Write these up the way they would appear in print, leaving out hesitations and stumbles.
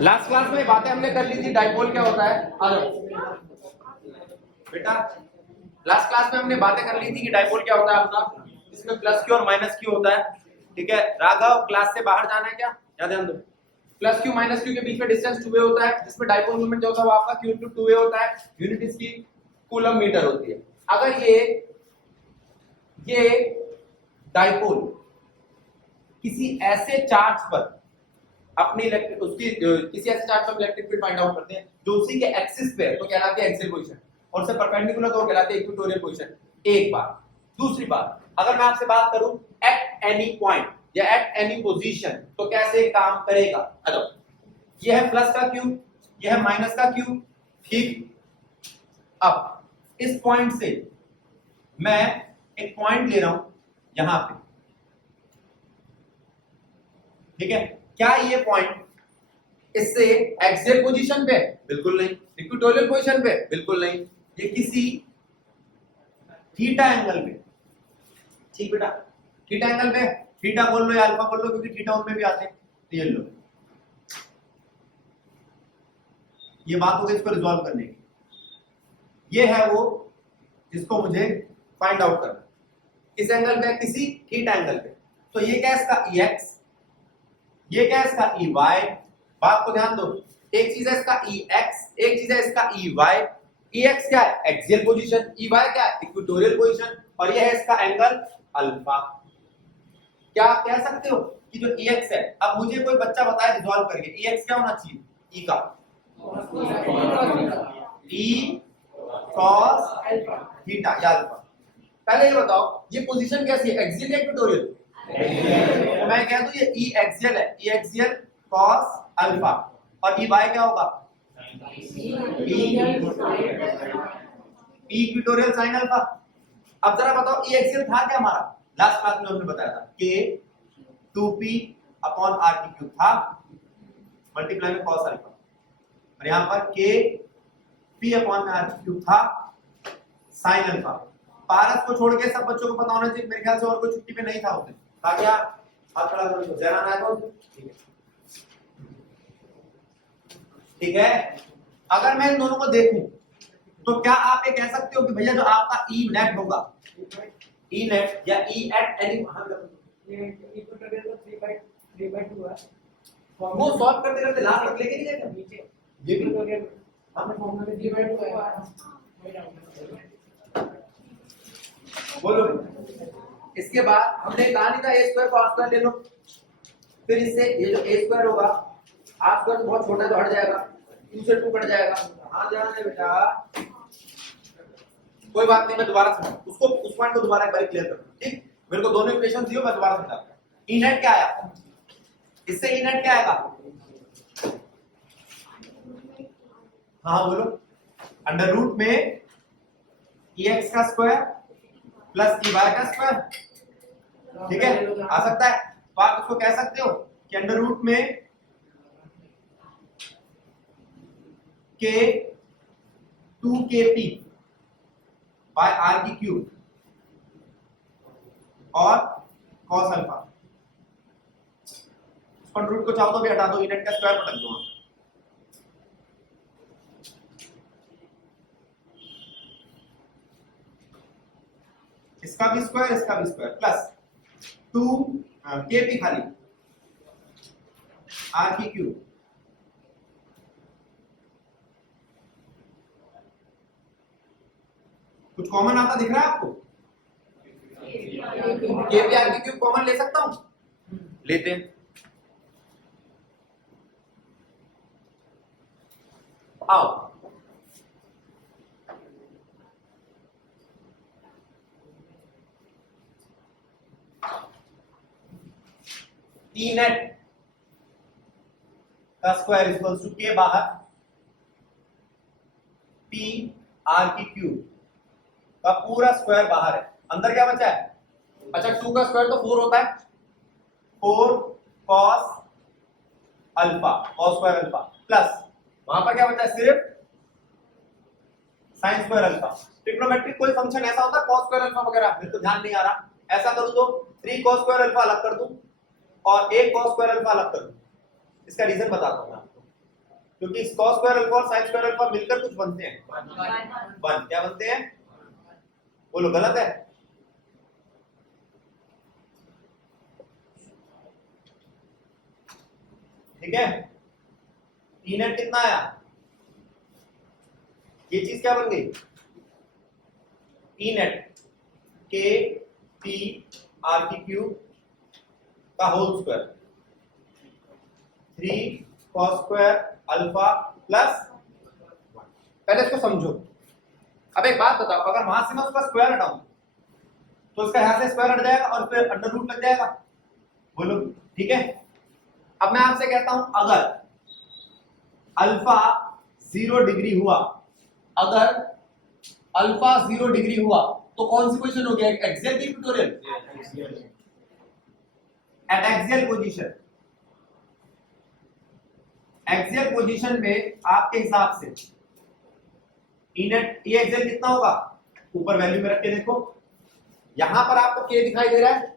Last class में बातें हमने कर ली थी, डाइपोल क्या होता है। आ जाओ बेटा, लास्ट क्लास में हमने बातें कर ली थी कि डाइपोल क्या होता है आपका, इसमें प्लस क्यू और माइनस क्यू होता है। ठीक है राघव, क्लास से बाहर जाना है क्या? या ध्यान दो, प्लस क्यू माइनस क्यू के बीच में डिस्टेंस 2a होता है, जिसमें डाइपोल मोमेंट जो होता है वो आपका q * 2a होता है। यूनिट इसकी कूलम मीटर होती है। अगर ये डाइपोल किसी ऐसे चार्ज पर अपनी किसी ऐसे चार्ज पर इलेक्ट्रिक फील्ड फाइंड आउट करते हैं जो उसी के एक्सिस पे है, तो कहलाती है एक्सियल पोजीशन, और उसे परपेंडिकुलर तो कहलाती है इक्वेटोरियल पोजीशन। एक बात। दूसरी बात, अगर मैं आपसे बात करूं एट एनी पॉइंट या एट एनी पोजीशन, तो कैसे काम करेगा? अरे ये है प्लस का क्यू, ये है माइनस का क्यू। ठीक, अब इस पॉइंट से मैं एक पॉइंट ले रहा हूं यहां पे, ठीक है, क्या ये पॉइंट इससे एक्सियल पोजीशन पे? बिल्कुल नहीं। इक्वेटोरियल पोजीशन पे? बिल्कुल नहीं। ये किसी थीटा एंगल पे, ठीक बेटा, थीटा एंगल पे, थीटा बोल लो या अल्फा बोल लो, क्योंकि थीटा उनमें भी आते हैं। तो ये लो, ये बात हो गई इसको रिजॉल्व करने की। ये है वो जिसको मुझे फाइंड आउट करना, किस एंगल पे? किसी थीटा एंगल पे। तो ये क्या है इसका EX, ये क्या है इसका EY। बात को ध्यान दो, एक चीज है इसका EX, एक चीज है इसका EY। EX क्या है? Axial position. EY क्या है? Equatorial position. और ये है इसका एंगल अल्फा। क्या आप कह सकते हो कि जो EX है, अब मुझे कोई बच्चा बताए रिजॉल्व करके, EX क्या होना चाहिए? E का E cos थीटा या अल्फा। पहले ये बताओ, ये पोजीशन कैसी है, एक्सियल या इक्वेटोरियल? तो मैं कह दूं ये E एक्सियल है, E एक्सियल cos अल्फा, और EY क्या होगा? E equatorial sin alpha. अब जरा बताओ E एक्सियल था क्या हमारा? लास्ट क्लास में हमने बताया था K 2p/r³ था, मल्टीप्लाई में cos अल्फा, और यहां पर K p/r³ था sin अल्फा। पारस को छोड़ के सब बच्चों को पता होना चाहिए, मेरे ख्याल से और कोई छुट्टी पे नहीं था उस दिन। था क्या? हाथ खड़ा करो, जयराम आया तो ठीक है। अगर मैं इन दोनों को देखूं तो क्या आप ये कह सकते हो कि भैया जो आपका E नेट होगा, E नेट या E एट एनी, वो सॉल्व करते करते लास्ट तक लेके नहीं जाएगा नीचे, ये भी बोलो। इसके बाद हमने कहा नहीं था a² को r² ले लो, फिर इससे ये जो a² होगा, r² बहुत छोटा तो हट जाएगा, 2 से 2 कट जाएगा। कहां जाना है बेटा? कोई बात नहीं, मैं दोबारा समझा उसको, उस पॉइंट को दोबारा एक बार क्लियर कर दूं। ठीक, मेरे को दोनों इक्वेशन दियो, मैं दोबारा समझाता हूं। E नेट क्या आया? इससे E नेट क्या आएगा? हाँ बोलो, अंडर रूट में EX का स्क्वायर प्लस EY का स्क्वायर। ठीक है, आ सकता है। तो आप इसको कह सकते हो कि अंडर रूट में K 2kp बाय r³ और cos अल्फा। अंडर रूट को चाहो तो भी हटा दो, E नेट का स्क्वायर पटक दो। इसका भी स्क्वायर, इसका भी स्क्वायर, प्लस 2kp खाली r³ कुछ कॉमन आता दिख रहा है आपको? kp r³ कॉमन ले सकता हूं? लेते हैं। आओ, E नेट का स्क्वायर इक्वल्स टू K बाहर P r³ का पूरा स्क्वायर बाहर है, अंदर क्या बचा है? अच्छा, 2 का स्क्वायर तो 4 होता है, 4 cos alpha, cos square alpha, plus वहां पर क्या बचा है? सिर्फ sin स्क्वायर अल्फा। ट्रिग्नोमेट्रिक कोई फंक्शन ऐसा होता है cos स्क्वायर अल्फा वगैरह, मेरे को ध्यान नहीं आ रहा। ऐसा करूं तो 3 cos स्क्वायर अल्फा अलग कर दूं और 1 cos स्क्वायर अल्फा अलग कर दूं। इसका रीजन बताता हूं मैं आपको। क्योंकि cos स्क्वायर अल्फा और sin स्क्वायर अल्फा मिलकर कुछ बनते हैं, 1। क्या बनते हैं? बोलो, गलत है? ठीक है, ई नेट कितना आया? ये चीज क्या बन गई? ई नेट के पी आर की क्यूब का whole square 3 cos square alpha plus 1। पहले इसको समझो। अब एक बात बताओ, अगर वहां से मैं उसका स्क्वायर हटाऊं तो इसका यहां से स्क्वायर हट जाएगा और फिर अंडर रूट लग जाएगा। बोलो, ठीक है? अब मैं आपसे कहता हूं, अगर अल्फा 0 डिग्री हुआ, अगर अल्फा 0 डिग्री हुआ तो कौन सी पोजीशन हो गया? एक्सियल की equatorial? Eight axial position, axial position में आपके हिसाब से ई नेट, ये एक्सियल कितना होगा? ऊपर वैल्यू में रख के देखो, यहां पर आपको के दिखाई दे रहा है,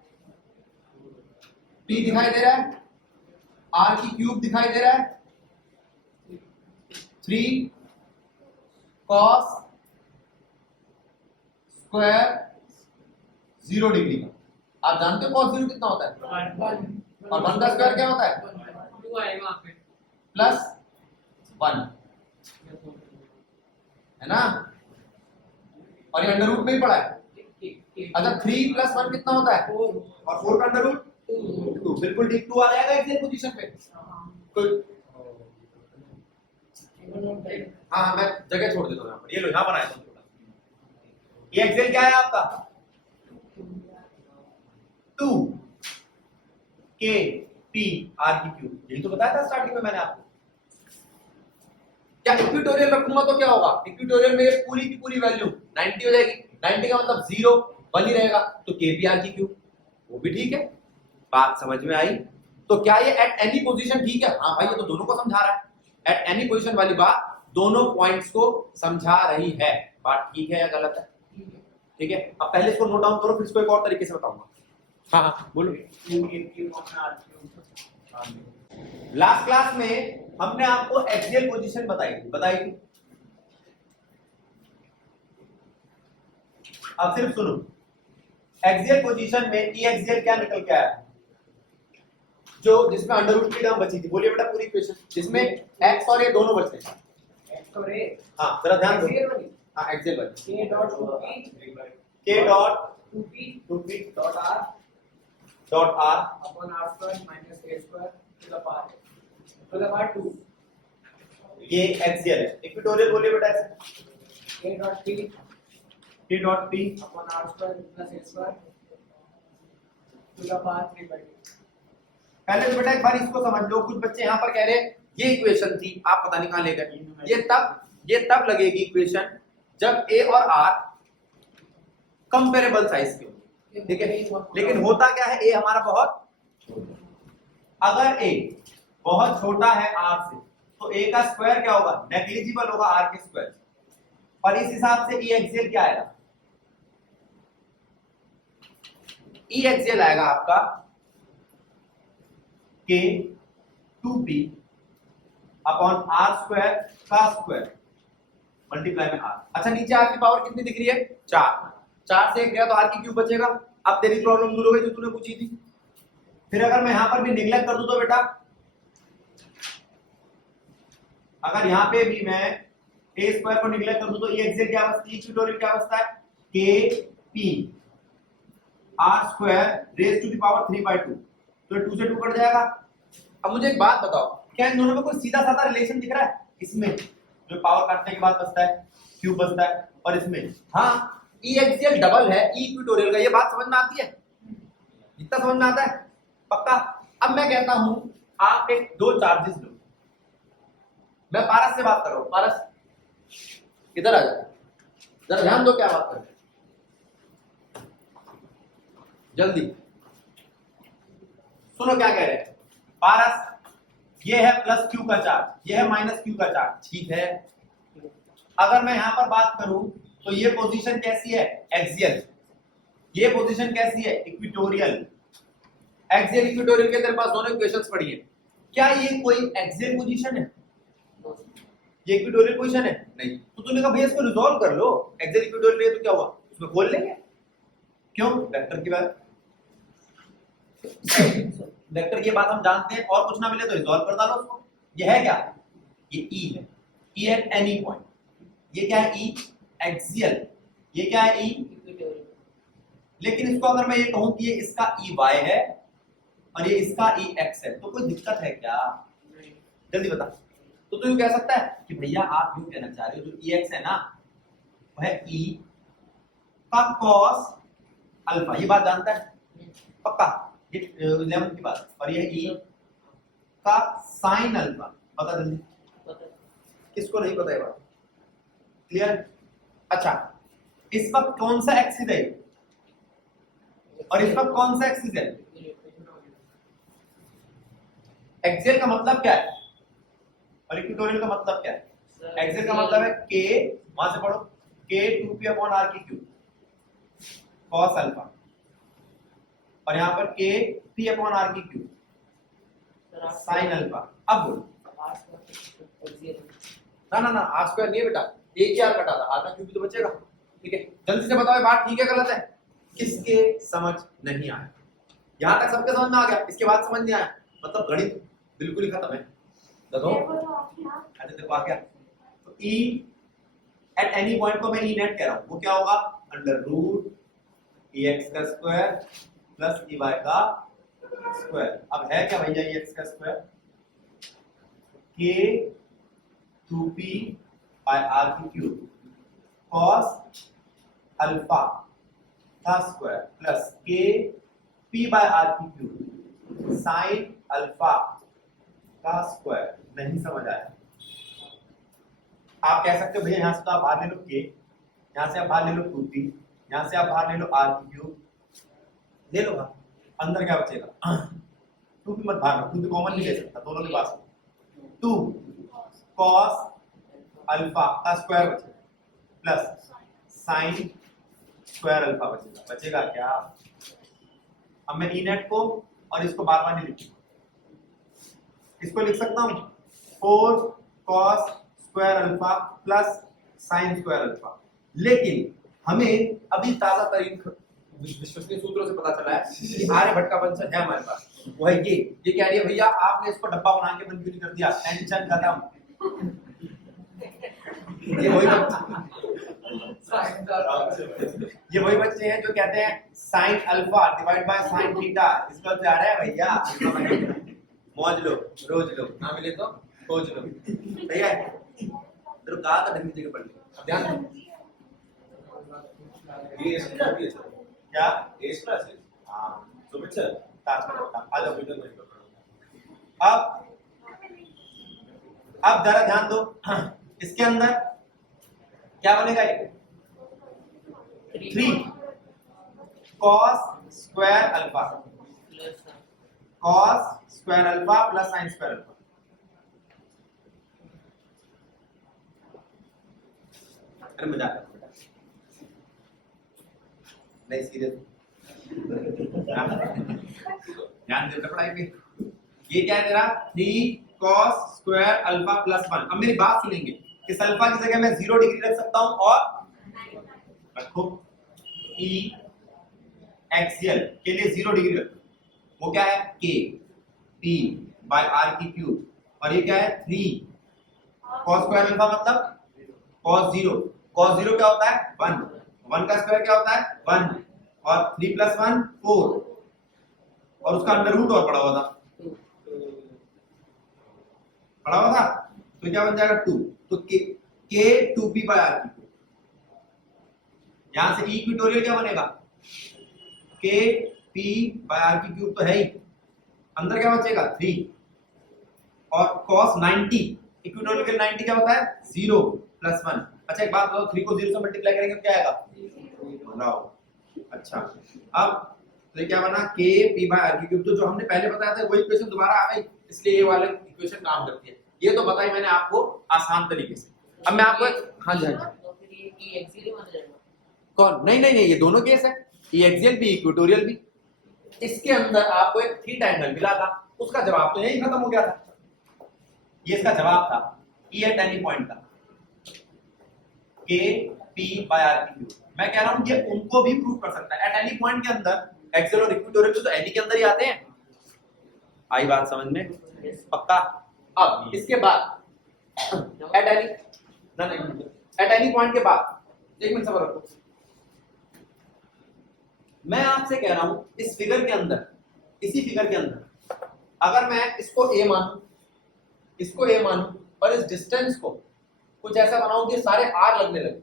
पी दिखाई दे रहा है, आर की क्यूब दिखाई दे रहा है, 3 cos स्क्वायर 0 डिग्री का। आप जानते हो cos 0 कितना होता है? 1। और 1 का स्क्वायर क्या होता है? 2 आएगा पे प्लस 1, है ना? और ये अंडर रूट में ही पड़ा है। अच्छा, 3 प्लस 1 कितना होता है? 4। और 4 का अंडर रूट 2। बिल्कुल ठीक, 2 आ जाएगा एक्सियल पोजीशन पे। कोई हाँ, मैं जगह छोड़ देता हूँ यहाँ पर। ये लो, यहाँ बनाया था। ये एक्सियल क्या है आपका? 2 के पी आर की क्यूब। यही तो बताया था स्टार्टिंग में मैंने आपको। क्या इक्विटोरियल रखूंगा तो क्या होगा? इक्विटोरियल में ये पूरी की पूरी वैल्यू 90 हो जाएगी। 90 का मतलब 0 1 ही रहेगा, तो के पी आर की क्यूब, वो भी ठीक है। बात समझ में आई? तो क्या ये एट एनी पोजीशन ठीक है? हाँ भाई, ये तो दोनों को समझा रहा है। एट एनी पोजीशन वाली बात दोनों पॉइंट्स को समझा रही है। बात ठीक है या गलत है? ठीक है। अब पहले इसको नोट डाउन करो, फिर इसको एक और तरीके से बताऊंगा। हाँ हाँ बोलो। लास्ट क्लास में हमने आपको एक्सियल पोजीशन बताई थी। अब सिर्फ सुनो, एक्सियल पोजीशन में ई एक्सियल क्या निकल के आया? जो जिसमें अंडर रूट की टर्म बची थी। बोलिए बेटा पूरी इक्वेशन, जिसमें एक्स और ए दोनों बचते हैं। एक्स और ए, हाँ जरा ध्यान दो। हाँ एक्सियल बची। k dot 2p dot r upon r square minus a square to the power 2। ये एक्सियल है। इक्वेटोरियल बोलिए बेटा ऐसे, k dot p upon r square plus a square to the power 3/2। पहले तो बेटा एक बार इसको समझ लो। कुछ बच्चे यहाँ पर कह रहे हैं ये इक्वेशन थी, आप पता नहीं कहां ले गए। ये तब लगेगी इक्वेशन जब ए और आर कंपेरेबल साइज के होंगे, ठीक है? लेकिन होता क्या है, ए हमारा बहुत, अगर ए बहुत छोटा है आर से तो ए का स्क्वायर क्या होगा? नेग्लिजिबल होगा आर के स्क्वायर। और इस हिसाब से ई एक्सियल क्या आएगा? ई एक्सियल आएगा आपका के 2p अपॉन आर स्क्वायर का स्क्वायर मल्टीप्लाई में आर। अच्छा, नीचे आर की पावर कितनी दिख रही है? 4 से 1 गया तो आर की क्यूब बचेगा। अब तेरी प्रॉब्लम दूर हो गई जो तूने पूछी थी। फिर अगर मैं यहां पर भी निगलेक्ट कर दूं तो बेटा, अगर यहां पे भी मैं ए स्क्वायर को निगलेक्ट कर दूं तो ये एक्सियल क्या बचती है? इक्वेटोरियल क्या बचता है? K p r square raise to the power 3/2। तो 2 से 2 कट जाएगा। अब मुझे एक बात बताओ, क्या इन दोनों में कोई सीधा साधा रिलेशन दिख रहा है? इसमें जो पावर काटने के बाद बचता है क्यूब बचता है, और इसमें हाँ ई एक्सियल डबल है ई इक्वेटोरियल का। ये बात समझ में आती है? इतना समझ में आता है पक्का? अब मैं कहता हूं आप एक दो चार्जेस लो। मैं पारस से बात कर रहा हूं। पारस इधर आ जाओ, जरा ध्यान दो क्या बात कर रहे हैं, जल्दी सुनो क्या कह रहे हैं। पारस, ये है प्लस क्यू का चार्ज, ये है माइनस क्यू का चार्ज, ठीक है? अगर मैं यहां पर बात करूं तो ये पोजीशन कैसी है? एक्सियल। ये पोजीशन कैसी है? इक्वेटोरियल। एक्सियल इक्वेटोरियल के तेरे पास दोनों इक्वेशंस पड़ी है। क्या ये कोई एक्सियल पोजीशन है? ये इक्वेटोरियल पोजीशन है नहीं, तो तूने कहा भैया इसको रिजॉल्व कर लो, एक्सियल इक्वेटोरियल है तो क्या हुआ, उसमें खोल लेंगे, क्यों, वेक्टर की बात, वेक्टर की बात हम जानते हैं, और कुछ ना मिले तो रिजॉल्व कर डालो उसको। ये है क्या, ये ई है, ई एट एनी पॉइंट, ये क्या है ई एक्सियल, ये क्या है ई, लेकिन इसको अगर मैं ये कहूं कि ये इसका ई वाई है और ये इसका ई एक्स है, तो कोई दिक्कत है क्या, जल्दी बता। तो तू कह सकता है कि भैया आप यूं कहना चाह रहे हो जो ई एक्स है ना वह ई का कॉस अल्फा, ये बात जानता है पक्का, ये 11 की बात, और ये ई का साइन अल्फा, बता जल्दी, किसको नहीं पता ये बात, क्लियर। अच्छा, इस वक्त कौन सा एक्सिस है और इस वक्त कौन सा एक्सिस है, एक्सियल का मतलब क्या है और इक्वेटोरियल का मतलब क्या है, एक्सियल का मतलब है के, वहां से पढ़ो, के 2p अपॉन r की क्यूब cos अल्फा, और यहाँ पर के p अपॉन r की क्यूब sin अल्फा। अब बोलो, ना ना ना r स्क्वायर नहीं है बेटा, एक ही r कटा था, r का क्यूब तो बचेगा, ठीक है। जल्दी से बताओ ये बात ठीक है गलत है, किसके समझ नहीं आया, यहाँ तक सबके समझ में आ गया, इसके बाद समझ नहीं आया, मतलब गणित बिल्कुल ही खत्म है, देखो अच्छा देखो आ गया। तो e एट एनी पॉइंट को मैं e नेट कह रहा हूं, वो क्या होगा, अंडर रूट ex का स्क्वायर प्लस ey का स्क्वायर। अब है क्या भैया ex का square, k 2p by r की क्यूब cos अल्फा का square plus k p by r की क्यूब sin अल्फा का स्क्वायर। नहीं समझ आया, आप कह सकते हो भैया यहाँ से तो आप बाहर ले लो k, यहाँ से आप बाहर ले लो 2p, यहाँ से आप बाहर ले लो r की क्यूब, ले लो बाहर, अंदर क्या बचेगा 2p मत बाहर लो, 2p कॉमन नहीं ले सकता, दोनों के पास 2 cos अल्फा का स्क्वायर बचेगा प्लस sin स्क्वायर अल्फा बचेगा, बचेगा क्या। अब मैं ई नेट को और इसको बार बार नहीं लिखूंगा, इसको लिख सकता हूं 4 cos square alpha plus sin square alpha, लेकिन हमें अभी ताजा तरीन विश्वसनीय सूत्रों से पता चला है कि आर्यभट्ट का वंशज है हमारे पास, वो है ये कह रही है भैया आपने इसको डब्बा बना के बंद क्यों नहीं कर दिया, टेंशन खत्म। ये वही बच्चे हैं जो कहते हैं sin alpha divide by sin theta, इसका जा रहा है भैया, मौज लो रोज लो, ना मिले तो खोज लो, भैया तेरे कहा था ढंग जगह पढ़ ले, ध्यान ये क्या एस प्लस है, हां तो बच्चा ताज में होता आ जाओ बेटा नहीं पढ़ो। अब जरा ध्यान दो, इसके अंदर क्या बनेगा, ये 3 cos square alpha, cos square alpha plus sin square alpha. अरे मजाक नहीं, सीरियस ध्यान दे पढ़ाई पे। ये क्या है तेरा 3 cos स्क्वायर अल्फा प्लस 1। अब मेरी बात सुनेंगे, इस अल्फा की जगह मैं 0 डिग्री रख सकता हूं और रखो e एक्सियल के लिए 0 डिग्री रखो, वो क्या है k p बाय r की क्यूब, और ये क्या है 3 cos स्क्वायर अल्फा मतलब cos 0 क्या होता है 1, 1 का स्क्वायर क्या होता है 1, और 3 प्लस 1 4, और उसका अंडर रूट और पड़ा हुआ था, तो क्या बन जाएगा 2, तो k 2p बाय r की क्यूब, यहां से इक्वेटोरियल क्या बनेगा k p बाय r की क्यूब तो है ही, अंदर क्या बचेगा 3, और cos 90 इक्वेटोरियल के 90 क्या होता है 0 प्लस 1। अच्छा एक बात बताओ, 3 को 0 से मल्टीप्लाई करेंगे तो क्या आएगा, बताओ। अच्छा अब तो ये क्या बना k p बाय r की क्यूब, तो जो हमने पहले बताया था वही इक्वेशन दोबारा आ गई, इसलिए ये वाला इक्वेशन काम करती है। ये तो बताई मैंने आपको आसान तरीके से। अब मैं आपको हाँ जी तो फिर ये की एक्सियल माना जाएगा कौन, नहीं नहीं नहीं, ये दोनों केस है, ये एक्सियल भी इक्वेटोरियल भी। इसके अंदर आपको एक थीटा एंगल मिला था, उसका जवाब तो यही खत्म हो गया था, ये इसका जवाब था। E एट एनी पॉइंट का K P by R की क्यू। मैं कह रहा हूं ये उनको भी प्रूव कर सकता है एट एनी पॉइंट के अंदर। एक्सियल और इक्वेटोरियल तो एनी के अंदर ही आते हैं। आई बात समझ में? पक्का। अब इसके बाद एट एनी ना नहीं एट एनी पॉइंट के बाद एक मिनट सबर रखो। मैं आपसे कह रहा हूं इस फिगर के अंदर, इसी फिगर के अंदर अगर मैं इसको a मानूं, इसको a मानूं और इस डिस्टेंस को कुछ ऐसा बनाऊं कि सारे r लगने लगे,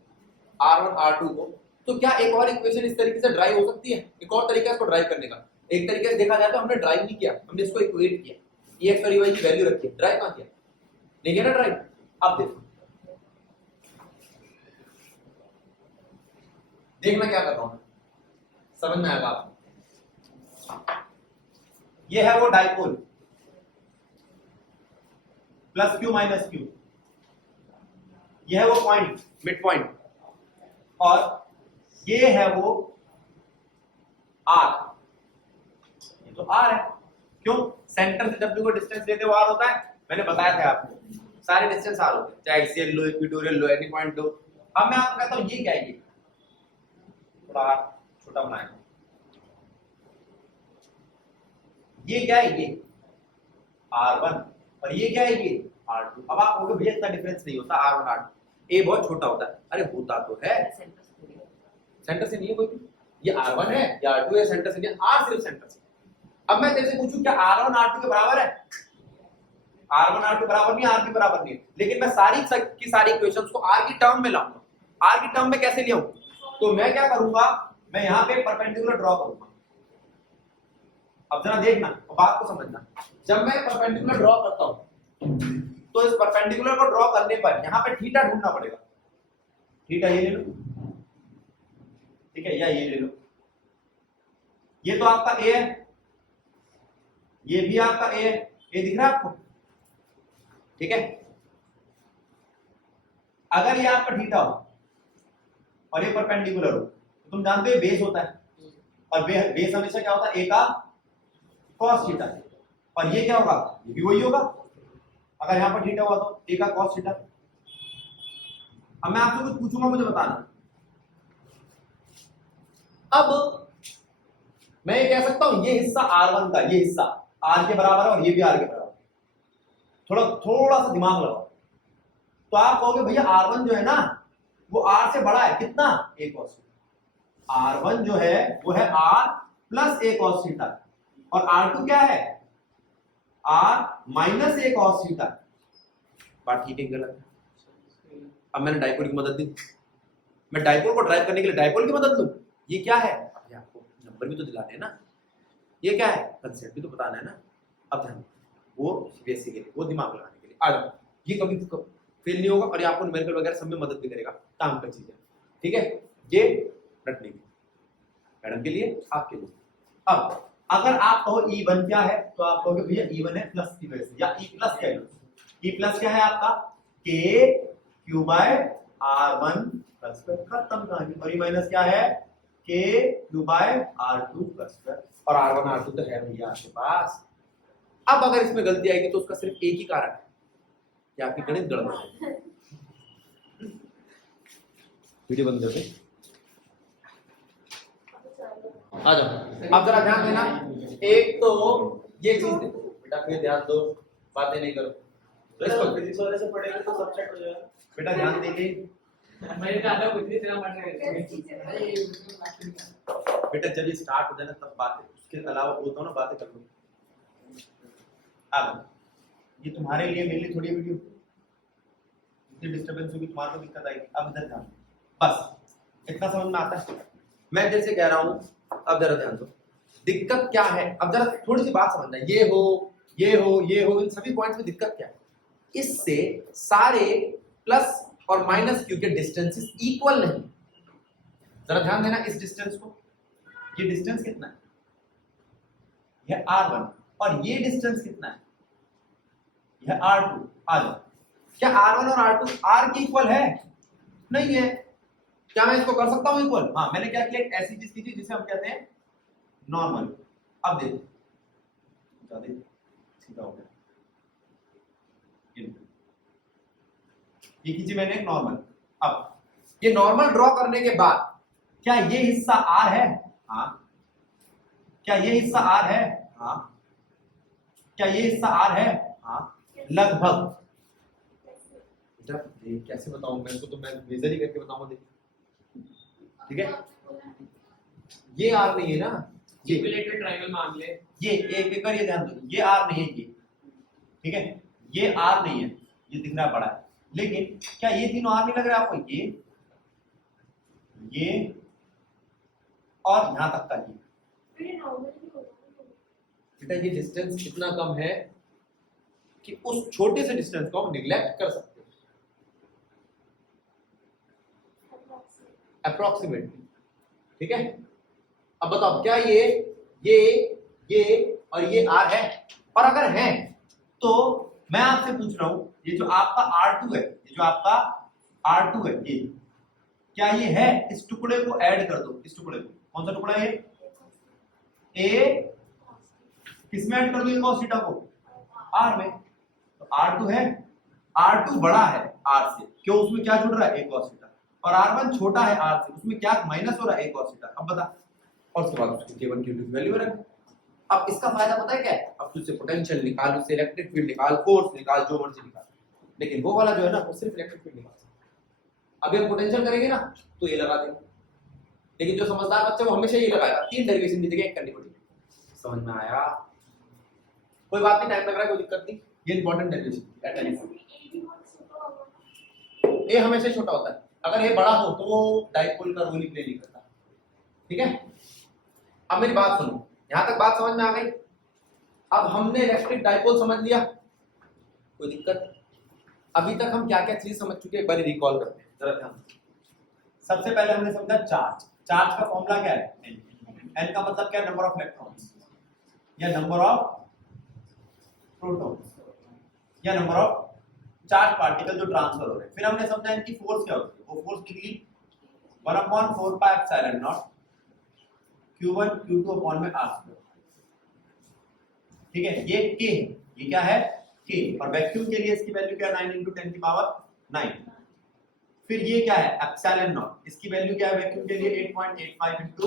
r1 r2 को, तो क्या एक और इक्वेशन इस तरीके से ड्राइव हो सकती है? एक और तरीका है इसको ड्राइव करने का। एक तरीके से देखा जाए तो हमने ड्राइव नहीं किया, हमने इसको इक्वेट किया, ये x और y की वैल्यू रखी है, ड्राइव कहां किया? नहीं किया ना ड्राइव। अब देखो देखना क्या कर रहा हूं, समझ में आएगा आपको। ये है वो dipole plus Q minus Q, ये है वो पॉइंट मिड पॉइंट, और ये है वो आर। ये तो आर है, क्यों? सेंटर से डब्ल्यू को डिस्टेंस लेते हुए आर होता है, मैंने बताया था आपको, सारे डिस्टेंस आर होते हैं, चाहे एक्सियल लो, इक्वेटोरियल लो, एनी पॉइंट लो। अब मैं आपको कहता हूं ये क्या है, ये थोड़ा आर छोटा बनाया, ये क्या है, ये R1, और ये क्या है, ये R2। अब आप कहोगे भैया इतना डिफरेंस नहीं होता R1 R2, ए बहुत छोटा होता है। अरे होता तो है, सेंटर से नहीं है कोई भी, ये R1 है या R2 है, सेंटर से नहीं है, R सिर्फ सेंटर से। अब मैं तेरे से पूछूं क्या R1 R2 के बराबर है? R1 R2 बराबर नहीं, R भी बराबर नहीं है, लेकिन मैं सारी की सारी इक्वेशंस को R की टर्म में लाऊंगा। R की टर्म में कैसे लियाऊं? तो मैं क्या करूंगा, मैं यहाँ पे परपेंडिकुलर ड्रॉ करूंगा। अब जरा देखना और बात को समझना, जब मैं परपेंडिकुलर ड्रॉ करता हूं तो इस परपेंडिकुलर को ड्रॉ करने पर यहां पे थीटा ढूंढना पड़ेगा। थीटा ये ले लो, ठीक है, या ये ले लो, ये तो आपका ए है, ये भी आपका ए है, ए दिख रहा है आपको? ठीक है, अगर ये आपका थीटा हो और ये परपेंडिकुलर हो तो तुम जानते हो बेस होता है, और बेस हमेशा क्या होता है, ए का cos थीटा, और ये क्या होगा, ये भी वही होगा। अगर यहां पर थीटा हुआ तो ए का cos थीटा। अब मैं आपसे कुछ पूछूंगा, मुझे बताना। अब मैं ये कह सकता हूं ये हिस्सा R1 का, ये हिस्सा R के बराबर है और ये भी R के बराबर है। थोड़ा सा दिमाग लगाओ तो आप कहोगे भैया R1 जो है ना वो R से बड़ा है, कितना? a cos theta. R1 जो है वो है R plus a cos theta, और R2 क्या है, R minus a cos theta. बात ठीक है गलत है? अब मैंने डाइपोल की मदद दी, मैं डाइपोल को ड्राइव करने के लिए डाइपोल की मदद लूं। ये क्या है, अब आपको नंबर भी तो दिलाने हैं ना, ये क्या है, कंसेप्ट भी तो बताना है ना। अब ध्यान, वो बेसिकली वो दिमाग लगाने के लिए आ जाओ, ये कभी फेल नहीं होगा और ये आपको न्यूमेरिकल वगैरह सब में मदद भी करेगा, काम का चीज है, ठीक है। ये रटने की मैडम के लिए, आपके लिए। अब अगर आप कहो E1 क्या है तो आप कहोगे भैया E1 है प्लस की वजह से, या E प्लस क्या है, E प्लस क्या है आपका K Q bye R1 plus, खत्म कहानी। और E माइनस क्या है K Q bye R2 plus, और R1 R2 तो है भैया आपके पास। अब अगर इसमें गलती आएगी तो उसका सिर्फ एक ही कारण है कि आपकी गणित गड़बड़ है। वीडियो बंद कर दे, आ जाओ। अब जरा ध्यान देना, एक तो ये चीज देखो बेटा, फिर ध्यान दो, बातें नहीं करो। तो फिजिक्स वाले से पढ़ेंगे तो सब सेट हो जाएगा बेटा, ध्यान देंगे। मैं ज्यादा कुछ नहीं तेरा पढ़ने बेटा जब ये स्टार्ट हो जाए ना तब बातें, उसके अलावा बोलता हूँ ना बातें कर लो। अब ये तुम्हारे लिए मेरे लिए थोड़ी वीडियो, जितनी डिस्टर्बेंस होगी तुम्हारे को दिक्कत आएगी। अब इधर ध्यान, बस इतना समझ में आता है मैं जैसे कह रहा हूँ। अब जरा ध्यान दो, दिक्कत क्या है, अब जरा थोड़ी सी बात समझना, ये हो ये हो ये हो, इन सभी पॉइंट्स में दिक्कत क्या है, इससे सारे प्लस और माइनस क्यू के डिस्टेंसेस इक्वल नहीं। जरा ध्यान देना इस डिस्टेंस को, ये डिस्टेंस कितना है, यह R1, और ये डिस्टेंस कितना है, यह R2। आ जाओ, क्या R1 और R2 R के इक्वल है? नहीं है। क्या मैं इसको कर सकता हूं इक्वल? हाँ, मैंने क्या किया, एक ऐसी चीज की थी जिसे हम कहते हैं नॉर्मल। अब देखो सीधा हो गया, ये खींची मैंने एक नॉर्मल। अब ये नॉर्मल ड्रॉ करने के बाद क्या ये हिस्सा R है? हाँ। क्या ये हिस्सा R है? हाँ। क्या ये हिस्सा R है? हाँ। लगभग। कैसे बताऊं मैं इसको, तो मैं मेजर ही करके बताऊंगा। देखिए, ठीक है, ये R नहीं है ना, ये इक्विलेटरल ट्रायंगल मान ले। ये एक एक कर, ये ध्यान दो, ये R नहीं है ये, ठीक है, ये R नहीं है, ये दिख रहा है बड़ा है, लेकिन क्या ये तीनों R नहीं लग रहा है आपको? ये और यहां तक का ये। बेटा ये डिस्टेंस इतना कम है कि उस छोटे से डिस्टेंस को हम निग्लेक्ट कर सकते हैं, अप्रोक्सीमेटली, ठीक है। अब बताओ क्या ये और ये R है? और अगर है तो मैं आपसे पूछ रहा हूं, ये जो आपका R2 है, ये जो आपका R2 है, ये क्या ये है? इस टुकड़े को ऐड कर दो, इस टुकड़े को, कौन सा टुकड़ा है? ए किसमें ऐड कर दो? cos थीटा को R में, तो R2 है, R2 बड़ा है R से, क्यों? उसमें क्या जुड़ रहा है? cos थीटा, और R1 छोटा है R से, उसमें क्या माइनस हो रहा है? cos theta. अब बता, और उसके बाद उसकी K1 Q2 की वैल्यू रख। अब इसका फायदा पता है क्या है? अब तुझसे पोटेंशियल निकाल, उससे इलेक्ट्रिक फील्ड निकाल, फोर्स निकाल, जो मर्जी निकाल, लेकिन वो वाला जो है ना, वो सिर्फ इलेक्ट्रिक फील्ड निकाल सकता। अभी हम पोटेंशियल करेंगे ना, तो ये लगा देंगे, लेकिन जो समझदार बच्चा वो हमेशा ये लगाएगा, तीन डेरिवेशन की जगह एक करनी पड़ेगी। समझ में आया? कोई बात नहीं, टाइम लग रहा है, कोई दिक्कत नहीं, ये इंपॉर्टेंट डेरिवेशन। ए हमेशा छोटा होता है, अगर ए बड़ा हो तो वो डाइपोल का रोल ही प्ले नहीं करता, ठीक है। अब मेरी बात सुनो, यहां तक बात समझ में आ गई? अब हमने इलेक्ट्रिक डाइपोल समझ लिया, कोई दिक्कत? अभी तक हम क्या क्या चीज समझ चुके हैं, एक बार रिकॉल करते हैं जरा ध्यान। सबसे पहले हमने समझा चार्ज। चार्ज का फॉर्मूला क्या है? n का मतलब क्या? नंबर ऑफ इलेक्ट्रॉन्स या नंबर ऑफ प्रोटॉन्स या नंबर ऑफ चार्ज पार्टिकल जो ट्रांसफर हो रहे हैं। फिर हमने समझा इनकी फोर्स क्या होती है, वो फोर्स निकली 1/4 pi epsilon not q1 q2 upon में r², ठीक है। ये k है, ये क्या है? k, और वैक्यूम के लिए इसकी वैल्यू क्या है? 9 × 10 की पावर 9। फिर ये क्या है? एप्सिलॉन नॉट, इसकी वैल्यू क्या है वैक्यूम के लिए? 8.85 ×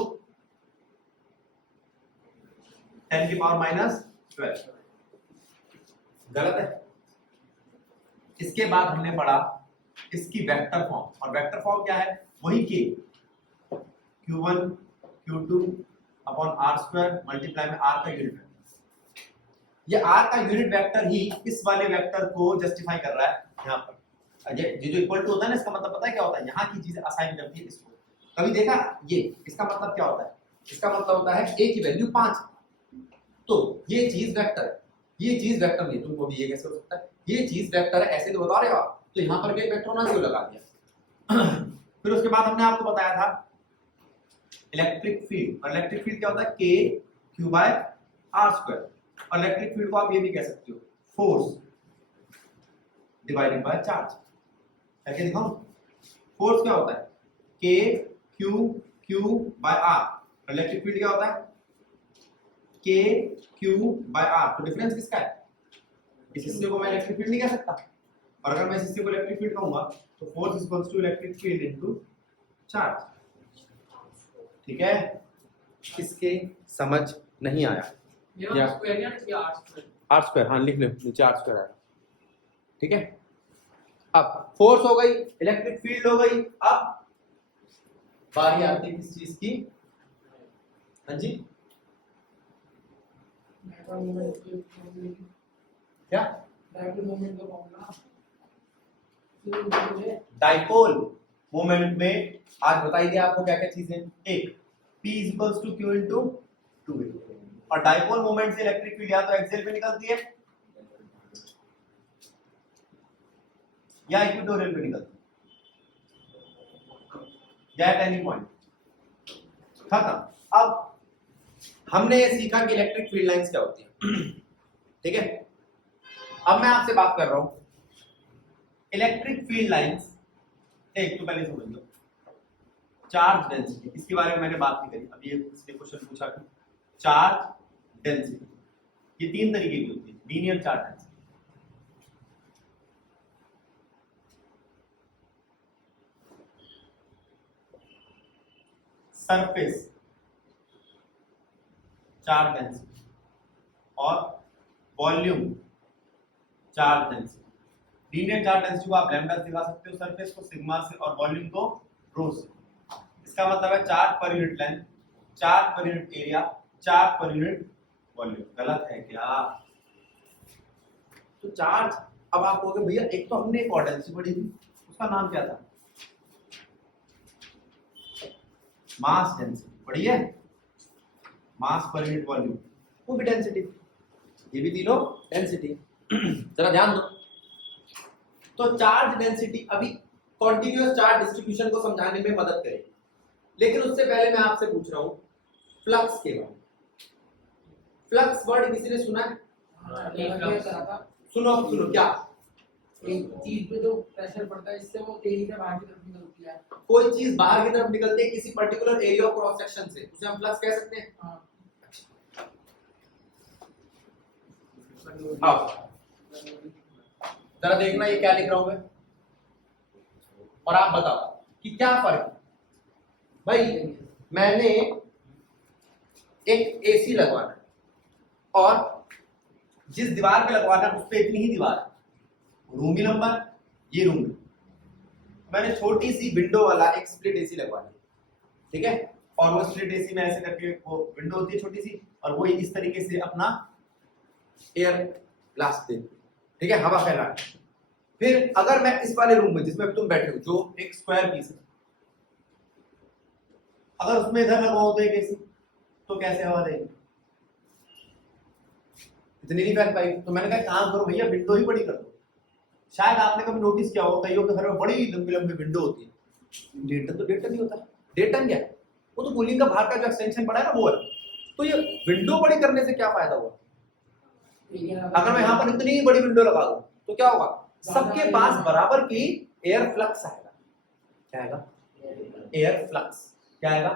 10 की पावर -12। गलत है। इसके बाद हमने पढ़ा इसकी वेक्टर फॉर्म, और वेक्टर फॉर्म क्या है? वही k, q1 q2 upon r² multiply में r का यूनिट वेक्टर। ये r का यूनिट वेक्टर ही इस वाले वेक्टर को जस्टिफाई कर रहा है यहाँ पर। ये जो इक्वल टू होता है ना, इसका मतलब पता है क्या होता है? यहाँ की चीजें असाइन करती है इसको। कभी देखा ये? इसका मतलब क्या होता है? इसका मतलब होता है a की वैल्यू 5, तो ये चीज वेक्टर, ये चीज वेक्टर नहीं, तुमको भी ये कैसे हो सकता है? ये चीज वेक्टर है, ऐसे तो बता रहे हो आप, तो यहाँ पर क्या वेक्टर होना क्यों लगा दिया? फिर उसके बाद हमने आपको बताया था इलेक्ट्रिक फील्ड, और इलेक्ट्रिक फील्ड क्या होता है? k q/r², और इलेक्ट्रिक फील्ड को आप ये भी कह सकते हो फोर्स डिवाइडेड बाय चार्ज। कैसे दिखाऊं? फोर्स क्या होता है? k q/r, इलेक्ट्रिक फील्ड क्या होता है? k q/r। तो डिफरेंस किसका है? इस हिस्से को मैं इलेक्ट्रिक फील्ड नहीं कह सकता, और अगर मैं इस हिस्से को इलेक्ट्रिक फील्ड कहूंगा तो force equals to electric field into charge, ठीक है। किसके समझ नहीं आया? ये स्क्वायर या r²? r², हाँ लिख लो नीचे r² आया, ठीक है। अब फोर्स हो गई, इलेक्ट्रिक फील्ड हो गई, अब बारी आती है किस चीज की? हाँ जी, क्या? डाइपोल मोमेंट में आज बताई दिया आपको क्या क्या चीजें। एक, P equals to Q into 2A, और डाइपोल मोमेंट से इलेक्ट्रिक फील्ड या तो एक्सियल पे निकलती है या इक्वेटोरियल पे निकलती है, या एट एनी पॉइंट। खत्म। अब हमने ये सीखा कि इलेक्ट्रिक फील्ड लाइंस क्या होती है, ठीक है। अब मैं आपसे बात कर रहा हूं इलेक्ट्रिक फील्ड लाइंस। एक तो पहले समझ लो चार्ज डेंसिटी, इसके बारे में मैंने बात नहीं करी। अभी इसने क्वेश्चन पूछा कि चार्ज डेंसिटी, ये तीन तरीके की होती है। Linear charge density, surface charge density और volume charge density. Linear charge density को आप लैम्डा से दिखा सकते हो, सरफेस को सिग्मा से और वॉल्यूम को रो से। इसका मतलब है charge per unit length, charge per unit area, charge per unit volume. गलत है क्या? तो चार्ज, अब आप कहोगे भैया एक तो हमने एक और डेंसिटी पढ़ी थी, उसका नाम क्या था? मास डेंसिटी पढ़ी है, मास पर यूनिट वॉल्यूम, वो भी डेंसिटी, ये भी तीनों डेंसिटी। जरा ध्यान दो। तो चार्ज डेंसिटी अभी कॉन्टिन्यूअस चार्ज डिस्ट्रीब्यूशन को समझाने में मदद करेगी, लेकिन उससे पहले मैं आपसे पूछ रहा हूं फ्लक्स के बारे में। फ्लक्स वर्ड किसी ने सुना है? सुनो सुनो, क्या? एक चीज पे जो प्रेशर पड़ता है इससे वो तेजी से बाहर की तरफ निकलती है। कोई चीज बाहर की तरफ निकलती है किसी पर्टिकुलर एरिया क्रॉस सेक्शन से, उसे हम फ्लक्स कह सकते हैं। अब जरा देखना ये क्या लिख रहा हूं मैं, और आप बताओ कि क्या फर्क है। भाई मैंने एक एसी लगवाना है और जिस दीवार पे लगवाना है उस पे इतनी ही दीवार है, रूम ही लंबा है, ये रूम है। मैंने छोटी सी विंडो वाला एक स्प्लिट एसी लगवाना है, ठीक है, और वो स्प्लिट एसी में ऐसे करके वो विंडो होती है छोटी सी, और वो इस तरीके से अपना एयर ब्लास्ट दे, ठीक है, हवा फैला। फिर अगर मैं इस वाले रूम में जिसमें तुम बैठे हो, जो एक स्क्वायर पीस है, अगर उसमें इधर लगाओ तो एक एसी, तो कैसे हवा देगी? इतनी नहीं फैल पाएगी। तो मैंने कहा काम करो भैया, विंडो ही बड़ी कर दो। शायद आपने कभी नोटिस किया होगा, कईयों के घर में बड़ी लंबी लंबी विंडो होती है। डेटन तो डेटन ही होता है। डेटन क्या है? वो तो कूलिंग का बाहर का जो एक्सटेंशन पड़ा है ना, वो है। तो ये विंडो बड़ी करने से क्या फायदा हुआ? अगर मैं यहाँ पर इतनी बड़ी विंडो लगा दूं तो क्या होगा? सबके पास बराबर की एयर फ्लक्स आएगा। क्या आएगा? Air flux. क्या आएगा?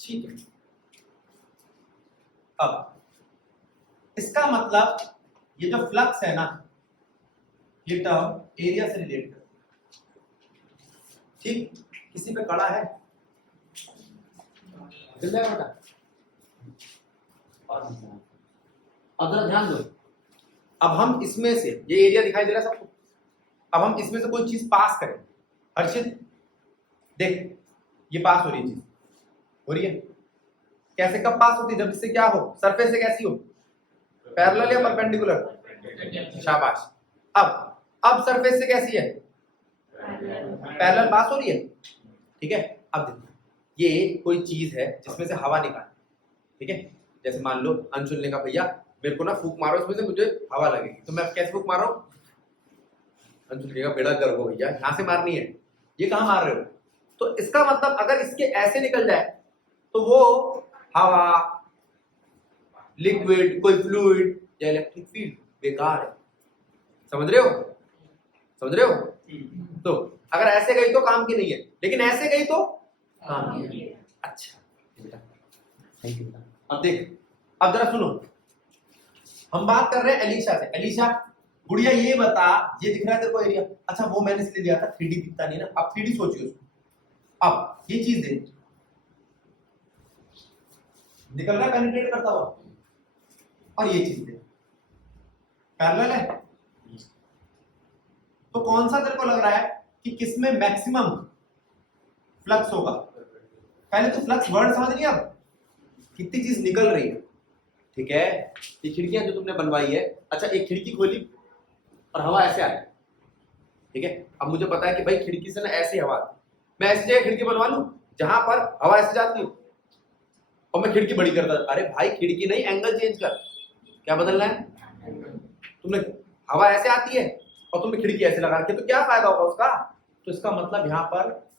ठीक है। अब इसका मतलब ये जो फ्लक्स है ना, ये टर्म एरिया से रिलेट कर, ठीक? किसी पे कड़ा है? मिल जाएगा बेटा? अब जरा ध्यान दो। अब हम इसमें से, ये एरिया दिखाई दे रहा है सबको, अब हम इसमें से कोई चीज पास करें। हर्षित देख, ये पास हो रही चीज, हो रही है। कैसे, कब पास होती है? जब इससे क्या हो? सरफेस से कैसी हो? पैरेलल या परपेंडिकुलर? शाबाश। अब सरफेस से कैसी है? पैरेलल पास हो रही है, ठीक है। अब देखो, ये कोई चीज है जिसमें से हवा निकाल, ठीक है। जैसे मान लो अंशुल ने कहा भैया मेरे को ना फूंक मारो, इसमें से मुझे हवा लगेगी, तो मैं कैसे फूंक मार रहा हूं? अंशुल कहेगा बेड़ा गर्व हो भैया, यहां से मारनी है, ये कहां मार रहे हो? तो इसका मतलब अगर इसके ऐसे निकल जाए तो वो हवा, लिक्विड, कोई फ्लूइड या इलेक्ट्रिक फील्ड बेकार है। समझ रहे हो? समझ रहे हो? तो अगर ऐसे गई तो काम की नहीं है, लेकिन ऐसे गई तो काम की है। अच्छा, थैंक यू। अब देख, अब जरा सुनो, हम बात कर रहे हैं एलिशा से। एलिशा गुड़िया ये बता, ये दिख रहा है तेरे को एरिया? अच्छा, वो मैंने इसलिए दिया था 3D दिखता नहीं ना। अब 3D सोचिए उसको। अब ये चीज देख, निकल रहा है पेनिट्रेट करता हुआ, और ये चीज देख पैरेलल है। तो कौन सा तेरे को लग रहा है कि किसमें मैक्सिमम फ्लक्स होगा? पहले तो फ्लक्स वर्ड समझ लिया, अब कितनी चीज निकल रही है, ठीक है। ये खिड़कियां जो तुमने बनवाई है, अच्छा एक खिड़की खोली और हवा ऐसे आई, ठीक है। अब मुझे पता है कि भाई खिड़की से ना ऐसी हवा आती, मैं ऐसी जगह खिड़की बनवा लूं जहां पर हवा ऐसे जाती हो, और मैं खिड़की बड़ी करता। अरे भाई खिड़की नहीं, एंगल चेंज कर। क्या बदलना है? तुमने हवा ऐसे आती है और तुमने खिड़की ऐसे लगा रखी है, तो क्या फायदा होगा उसका? तो इसका मतलब यहां पर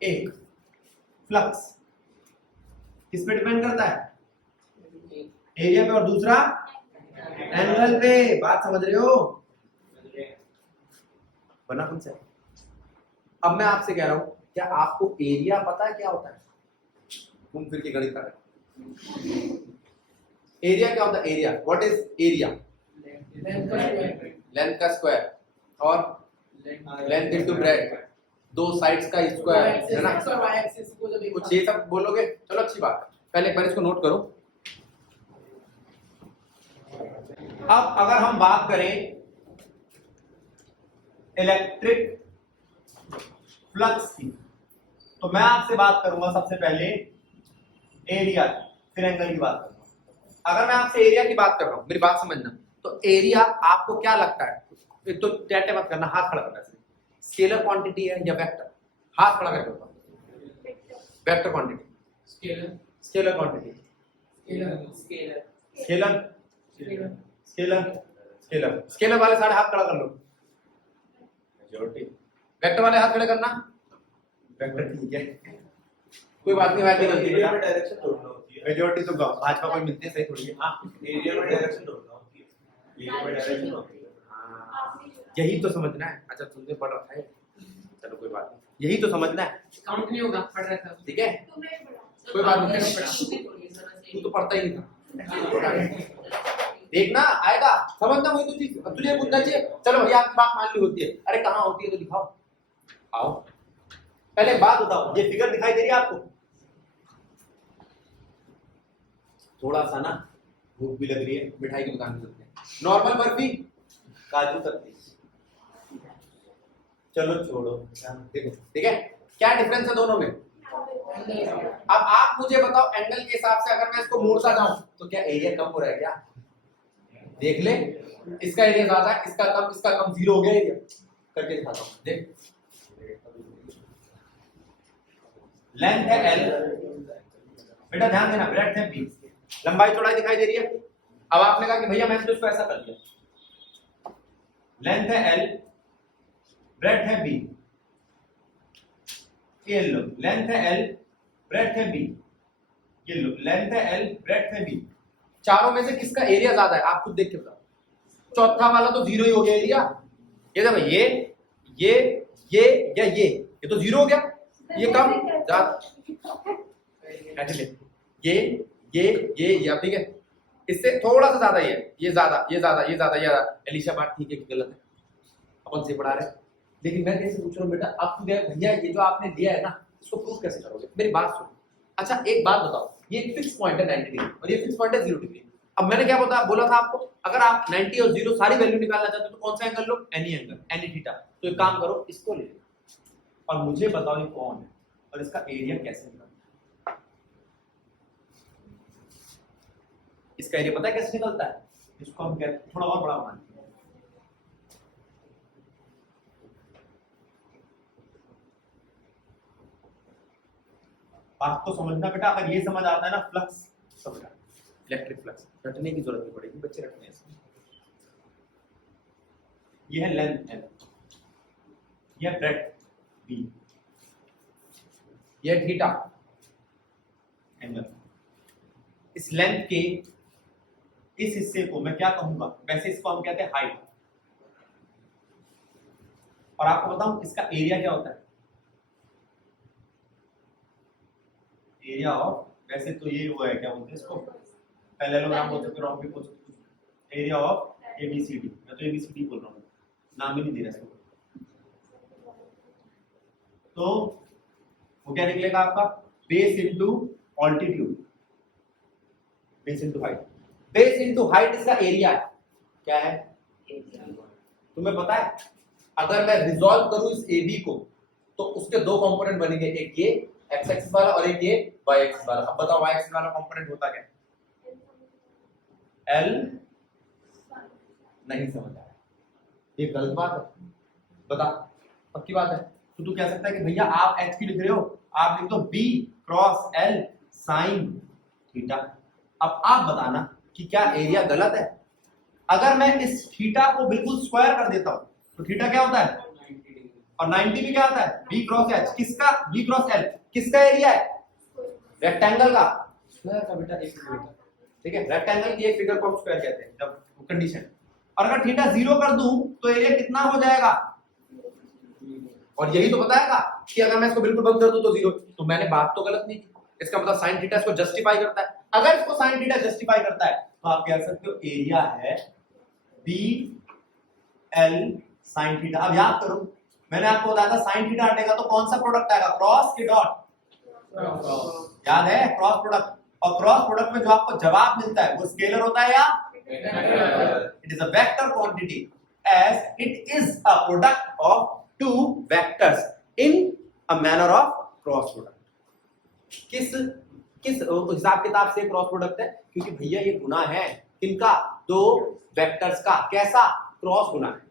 एक फ्लक्स किस पे डिपेंड करता है? एरिया पे, और दूसरा एंगल पे। बात समझ रहे हो? बना खुद से। अब मैं आपसे कह रहा हूं, क्या आपको एरिया पता है क्या होता है? घूम फिर के गणित कर रहे। एरिया क्या होता है? Area, what is area? Length का स्क्वायर और लेंथ इनटू ब्रेड्थ। दो साइड्स का स्क्वायर है ना, एक्सिस और वाई एक्सिस को जब एक कुछ ये सब बोलोगे, चलो अच्छी बात है। पहले एक बार इसको नोट करो। अब अगर हम बात करें इलेक्ट्रिक फ्लक्स की, तो मैं आपसे बात करूंगा सबसे पहले एरिया, फिर एंगल की बात करूंगा। अगर मैं आपसे एरिया की बात कर रहा हूं, मेरी बात समझना, तो एरिया आपको क्या लगता है? एक तो टैटे मत करना, हाथ खड़ा करना, स्केलर क्वांटिटी है या वेक्टर? हाथ खड़ा करके बताओ। Vector quantity, scalar scalar quantity, scalar scalar scalar scalar scalar scalar वाले सारे हाथ खड़ा कर लो। मेजॉरिटी वेक्टर वाले हाथ खड़े करना। वेक्टर ठीक है, कोई बात नहीं, वैसे गलती एरिया में डायरेक्शन ढूंढना होती है। मेजॉरिटी तो भाजपा कोई मिलते हैं सही थोड़ी है। हाँ, एरिया में डायरेक्शन ढूंढना होती है। एरिया में डायरेक्शन होती है। यही तो समझना है। अच्छा तुमने पढ़ रखा है, चलो कोई बात नहीं, यही तो समझना है, काउंट नहीं होगा, पढ़ रहा था। ठीक है, कोई बात नहीं, तू तो पढ़ता ही नहीं था। देखना आएगा, समझना, वही तो चीज तुझे पूछना चाहिए। चलो भैया आपकी बात मान ली होती है, अरे कहाँ होती है तो दिखाओ। आओ पहले एक बात बताओ, ये फिगर दिखाई दे रही है आपको? थोड़ा सा ना भूख भी लग रही है, मिठाई की दुकान पे चलते हैं। नॉर्मल बर्फी, काजू कतली, चलो छोड़ो, देखो ठीक है क्या डिफरेंस है दोनों में। अब आप मुझे बताओ एंगल के हिसाब से अगर मैं इसको मोड़ता जाऊं तो क्या एरिया कम हो रहा है क्या? देख ले, इसका एरिया ज्यादा है, इसका कम, जीरो हो गया एरिया। करके दिखाता हूं, देख लेंथ है L, बेटा ध्यान देना, ब्रेड्थ है B, लंबाई चौड़ाई दिखाई दे रही है। अब आपने कहा कि भैया मैंने तो इसको ऐसा कर दिया, लेंथ है L, ब्रेड्थ है B, ये लो लेंथ है L, ब्रेड्थ है B, ये लो लेंथ है L, ब्रेड्थ है B। चारों में से किसका एरिया ज्यादा है आप खुद देख के बताओ। चौथा वाला तो जीरो ही हो गया एरिया। ये देखो ये ये तो जीरो हो गया, ये कम ज्यादा, ये अब ठीक है, इससे थोड़ा सा ज्यादा ये ज्यादा। एलिशा बात ठीक है कि गलत है, अपन से पढ़ा रहे हैं, लेकिन मैं कैसे पूछ रहा हूँ बेटा, अब तू भैया ये जो आपने दिया है ना, इसको प्रूफ कैसे करोगे? मेरी बात सुनो। अच्छा एक बात बताओ, ये फिक्स पॉइंट है 90 डिग्री और ये फिक्स पॉइंट है 0 डिग्री। अब मैंने क्या बोला था आपको, अगर आप 90 और 0 सारी वैल्यू निकालना चाहते हो तो कौन सा एंगल लो? Any angle, any theta. तो एक काम करो, इसको ले लो और मुझे बताओ ये कौन है और इसका एरिया कैसे निकलता है? इसका एरिया पता है कैसे निकलता है? इसको हम कहते हैं, थोड़ा और बड़ा बनाते हैं, बात तो समझना बेटा। अगर ये समझ आता है ना, फ्लक्स समझा, इलेक्ट्रिक फ्लक्स रटने की जरूरत नहीं पड़ेगी, बच्चे रटने हैं। ये है लेंथ L, ये है ब्रेड्थ B, ये है थीटा एंगल। इस लेंथ के इस हिस्से को मैं क्या कहूंगा? वैसे इसको हम कहते हैं हाइट। और आपको बताऊं इसका एरिया क्या होता है? एरिया ऑफ, वैसे तो ये वो है, क्या बोलते हैं इसको, पैरेललोग्राम बोल सकते हो, रॉम्बिक बोल सकते हो, एरिया ऑफ ABCD। मैं तो ABCD बोल रहा हूँ, नाम ही नहीं दे रहा इसको। तो वो क्या निकलेगा आपका? Base into altitude, base into height. Base into height इसका एरिया है, क्या है? तुम्हें पता है अगर मैं रिजॉल्व करूं इस AB को तो उसके दो कंपोनेंट बनेंगे, एक ये x एक्सिस वाला और एक ये y एक्सिस वाला। अब बताओ y एक्सिस वाला कंपोनेंट होता क्या? L नहीं समझ आ रहा है, ये गलत बात है, बता पक्की बात है। तो तू कह सकता है कि भैया आप h की लिख रहे हो, आप लिख दो B cross L sine theta. अब आप बताना कि क्या एरिया गलत है? अगर मैं इस थीटा को बिल्कुल स्क्वायर कर देता हूं तो थीटा क्या होता है? और 90 भी क्या होता है? B cross H। किसका? B क्रॉस L किसका एरिया है? रेक्टेंगल का। स्क्वायर का बेटा एक फिगर, ठीक है, रेक्टेंगल की एक फिगर को हम स्क्वायर कहते हैं जब कंडीशन। और अगर थीटा 0 कर दूं तो एरिया कितना हो जाएगा? और यही तो बताएगा कि अगर मैं इसको बिल्कुल बंद कर दूं तो 0। तो मैंने बात तो गलत नहीं की, इसका मतलब साइन थीटा इसको जस्टिफाई करता है। अगर इसको साइन थीटा जस्टिफाई करता है तो आप कह सकते हो एरिया है B L साइन थीटा। अब याद करो मैंने आपको बताया था साइन थीटा हटेगा तो कौन सा प्रोडक्ट आएगा, क्रॉस की डॉट, याद है क्रॉस प्रोडक्ट। और क्रॉस प्रोडक्ट में जो आपको जवाब मिलता है वो स्केलर होता है या it is a vector quantity as it is a product of two vectors in a manner of cross product. किस हिसाब किताब से क्रॉस प्रोडक्ट है, क्योंकि भैया ये गुना है किनका, दो वेक्टर्स का, कैसा, क्रॉस गुना है।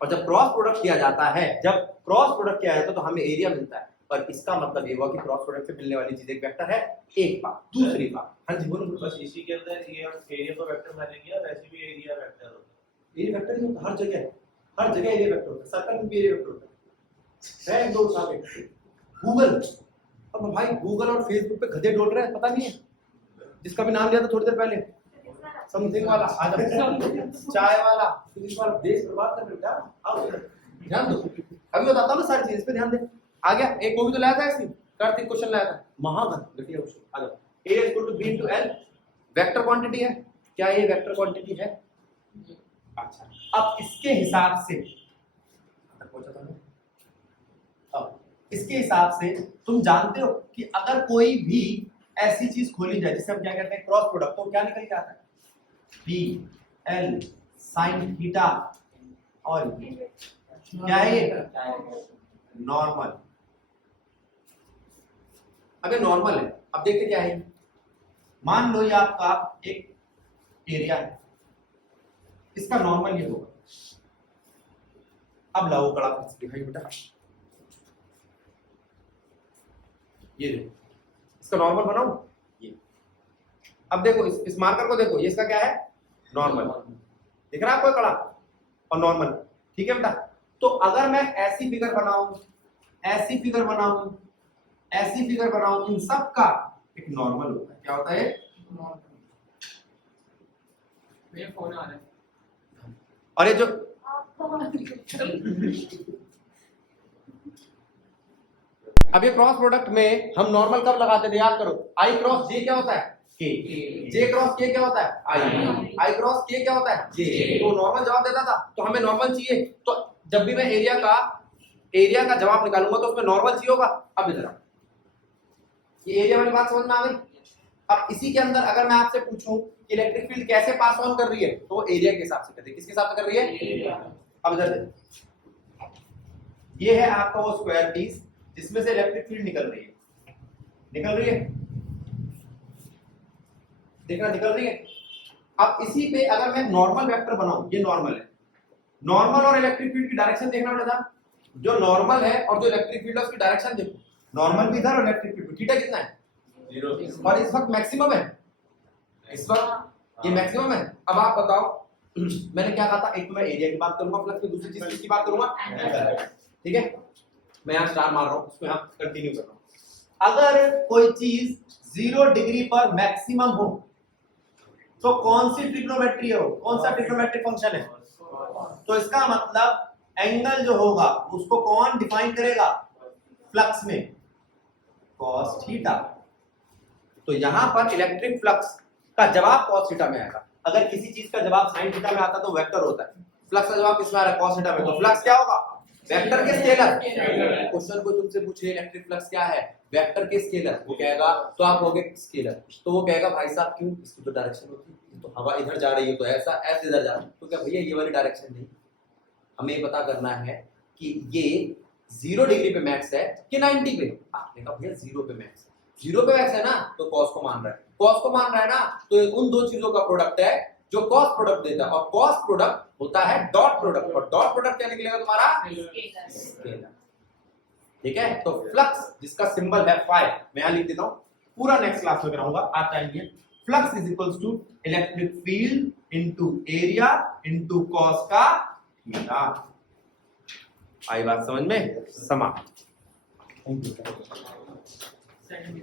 और जब क्रॉस प्रोडक्ट किया जाता है, जब क्रॉस प्रोडक्ट किया जाता है तो हमें एरिया मिलता है, और इसका मतलब ये हुआ कि क्रॉस प्रोडक्ट से मिलने वाली चीज एक वेक्टर है। एक बात, दूसरी बात, हाँ जी बोलो। बस इसी के अंदर ये हम एरिया को वेक्टर मानेंगे, वैसे भी एरिया वेक्टर होता है। एरिया वेक्टर नहीं होता, हर जगह एरिया वेक्टर होता है, सर्कल में भी एरिया वेक्टर होता है। दो सामने गूगल, अब भाई गूगल और फेसबुक पे गधे डोल रहे हैं, पता नहीं है, जिसका भी नाम लिया था थोड़ी देर पहले, समथिंग वाला, चाय वाला, पुलिस वाला, देश बर्बाद कर बेटा। आओ ध्यान दो, अभी बताता हूँ ना सारी चीज पे ध्यान दे। आ गया, एक वो भी तो लाया था ऐसी, कार्तिक क्वेश्चन लाया था, महाघन घटिया क्वेश्चन। आ जाओ, a equal to b into l vector quantity है, क्या ये वेक्टर क्वांटिटी है? अच्छा, अब इसके हिसाब से इसके हिसाब से तुम जानते हो कि अगर कोई भी ऐसी चीज खोली जाए जिसे हम क्या कहते हैं क्रॉस प्रोडक्ट, तो क्या निकल के आता है, बी एल साइन थीटा, और क्या है ये, नॉर्मल। अब ये नॉर्मल है, अब देखते क्या है। मान लो ये आपका एक एरिया है, इसका नॉर्मल ये होगा। अब लाओ कड़ा दिखाई बेटा, ये देखो इसका नॉर्मल बनाओ ये। अब देखो इस मार्कर को देखो, ये इसका क्या है, नॉर्मल। दिख रहा है आपको कड़ा और नॉर्मल, ठीक है बेटा। तो अगर मैं ऐसी फिगर बनाऊं, ऐसी फिगर बनाऊं, ऐसी फिगर बनाऊं, इन सब का एक नॉर्मल होता है। क्या होता है? मेरा फोन आ रहा है। और ये जो अब ये क्रॉस प्रोडक्ट में हम नॉर्मल कब लगाते थे, याद करो, आई क्रॉस जे क्या होता है, के, जे क्रॉस के क्या होता है, आई क्रॉस के क्या होता है, जे। तो नॉर्मल जवाब देता था, तो हमें नॉर्मल चाहिए, तो जब भी मैं एरिया का जवाब निकालूंगा तो उसमें नॉर्मल चाहिए होगा। अब इधर ये एरिया वाली बात समझ में आ गई। अब इसी के अंदर अगर मैं आपसे पूछूं कि इलेक्ट्रिक फील्ड कैसे पास ऑन कर रही है, तो एरिया के हिसाब से करती है। किसके हिसाब से कर रही है? अब इधर देखो, ये है आपका वो स्क्वायर पीस जिसमें से इलेक्ट्रिक फील्ड निकल रही है, निकल रही है, देखना निकल रही है। अब इसी पे अगर मैं नॉर्मल वेक्टर बनाऊं, ये नॉर्मल है, नॉर्मल और इलेक्ट्रिक फील्ड की डायरेक्शन देखना बेटा, जो नॉर्मल है और जो इलेक्ट्रिक फील्ड है उसकी डायरेक्शन देखो, नॉर्मल भी इधर और इलेक्ट्रिक फील्ड थीटा कितना है, 0। और इस वक्त मैक्सिमम है, इस वक्त ये मैक्सिमम है। अब आप बताओ, मैंने क्या कहा था, एक तो मैं एरिया की बात करूंगा, प्लस में दूसरी चीज किसकी बात करूंगा, ठीक है। मैं यहाँ स्टार मार रहा हूँ, उसको यहाँ कंटिन्यू कर रहा हूँ। अगर कोई चीज 0 डिग्री पर मैक्सिमम हो तो कौन सी ट्रिग्नोमेट्री है, कौन सा ट्रिग्नोमेट्रिक फंक्शन है, तो इसका मतलब एंगल जो होगा उसको कौन डिफाइन करेगा, फ्लक्स में cos थीटा। तो यहां पर इलेक्ट्रिक फ्लक्स का जवाब cos थीटा में आएगा। अगर किसी चीज का जवाब sin थीटा में आता तो वेक्टर होता है, फ्लक्स का जवाब किसमें आ रहा है, cos थीटा में, तो फ्लक्स क्या होगा, वेक्टर के स्केलर। क्वेश्चन को तुमसे पूछे इलेक्ट्रिक फ्लक्स क्या है, वेक्टर के स्केलर, वो कहेगा, तो आप कहोगे स्केलर, तो वो कहेगा भाई साहब क्यों, इसकी तो डायरेक्शन होती है, तो हवा इधर जा रही है तो ऐसा, ऐसे इधर जा रहा है, तो क्या भैया ये वाली डायरेक्शन नहीं, हमें ये पता करना है कि ये 0 डिग्री पे मैक्स है कि 90 पे। आपने कहा भैया 0 पे मैक्स है, 0 पे मैक्स है ना, तो cos को मान रहा है, cos को मान रहा है ना, तो उन दो चीजों का प्रोडक्ट है जो cos प्रोडक्ट देता है, और cos प्रोडक्ट होता है डॉट प्रोडक्ट, और डॉट प्रोडक्ट क्या निकलेगा तुम्हारा, स्केलर, ठीक है। तो फ्लक्स जिसका सिंबल है फाई, मैं यहां लिख देता हूं, पूरा नेक्स्ट क्लास में कराऊंगा, आता है ये, flux is equals to electric field into area into cos का थीटा। आई बात समझ में, समाप्त। सेकंड